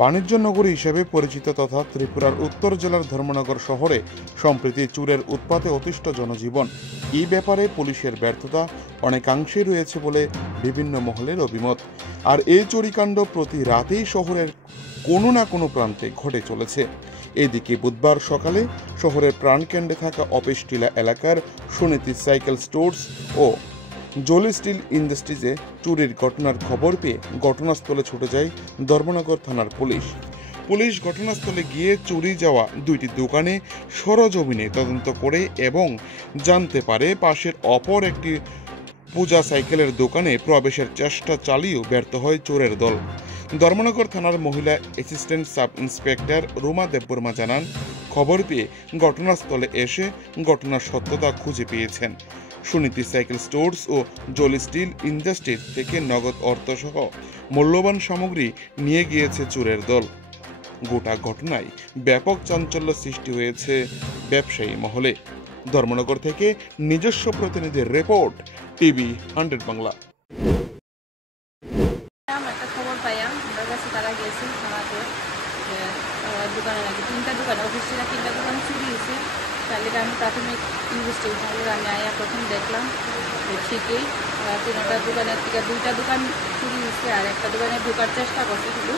বাণিজ্য নগরী হিসেবে পরিচিত তথা ত্রিপুরার উত্তর জেলার ধর্মনগর শহরে সম্প্রতি চোরের উৎপাতে অতিষ্ঠ জনজীবন। এই ব্যাপারে পুলিশের ব্যর্থতা অনেকাংশেই রয়েছে বলে বিভিন্ন মহলের অভিমত। আর এই চুরিকাণ্ড প্রতি রাতেই শহরের কোনো না কোনো প্রান্তে ঘটে চলেছে। এদিকে বুধবার সকালে শহরের প্রাণকেন্দ্রে থাকা অফিস টিলা এলাকার সুনীতি সাইকেল স্টোর্স ও জলি স্টিল ইন্ডাস্ট্রিজে চুরির ঘটনার খবর পেয়ে ঘটনাস্থলে ছুটে যায় ধর্মনগর থানার পুলিশ ঘটনাস্থলে গিয়ে চুরি যাওয়া দুইটি দোকানে সরজমিনে তদন্ত করে এবং জানতে পারে পাশের অপর একটি পূজা সাইকেলের দোকানে প্রবেশের চেষ্টা চালিয়েও ব্যর্থ হয় চোরের দল। ধর্মনগর থানার মহিলা assistant sub inspector Ruma Debbarma জানান, খবর পেয়ে ঘটনাস্থলে এসে ঘটনার সত্যতা খুঁজে পেয়েছেন। সুনীতি সাইকেল স্টোর্স ও জলি স্টিল ইন্ডাস্ট্রিজ থেকে নগদ অর্থসহ মূল্যবান সামগ্রী নিয়ে গিয়েছে চোরের দল। গোটা ঘটনায় ব্যাপক চাঞ্চল্য সৃষ্টি হয়েছে ব্যবসায়ী মহলে। ধর্মনগর থেকে নিজস্ব প্রতিনিধির রিপোর্ট, টিভি 100 বাংলা। একটা খবর পাইয়া আমার কাছে তারা গেছে থানাতে দোকানে নাকি 3টা দোকানে অফিস ছিল 3টা দোকানে চুরি হয়েছে। তাহলে আমি প্রাথমিক ইনভেস্টিগেশন আমি আয়া প্রথম দেখলাম ঠিকই 3টা দোকানের থেকে 2টা দোকান চুরি হয়েছে আর একটা দোকানে ঢোকার চেষ্টা করছে, কিন্তু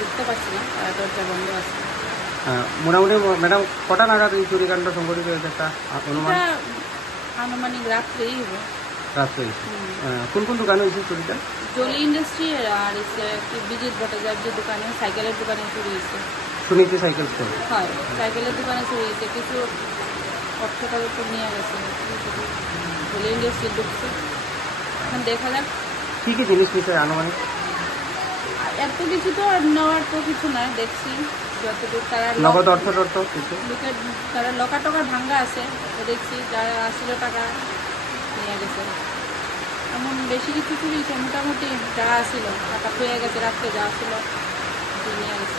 ঢুকতে পারছি না, দরজা বন্ধ আছে। মোটামুটি ম্যাডাম কটা নাগাদ এই চুরিকাণ্ড সংঘটিত হয়েছে একটা অনুমান? আনুমানিক রাত্রেই হবে। রাত্রে কোন কোন দোকানে হয়েছে চুরিটা? জলি ইন্ডাস্ট্রি আর একটি বিজিত ভট্টাচার্য দোকানে সাইকেলের দোকানে চুরি হয়েছে। Suniti cycle store? হয়, সাইকেলের দোকানে চুরি হয়েছে, কিছু অর্থ কাগজ নিয়ে গেছে। জলি ইন্ডাস্ট্রি ঢুকছে, এখন দেখা যাক কি কি জিনিস নিচ্ছে আনুমানিক। এত কিছু তো নেওয়ার তো কিছু নাই, দেখছি যতটুকু তারা নগদ অর্থ লোকের তারা লকার টকার ভাঙ্গা আছে, দেখছি যারা আসছিল টাকা নিয়ে গেছে। এমন বেশি কিছু চুরি মোটামুটি যা আসছিল টাকা পেয়ে গেছে, রাত্রে যা আসছিল নিয়ে গেছে।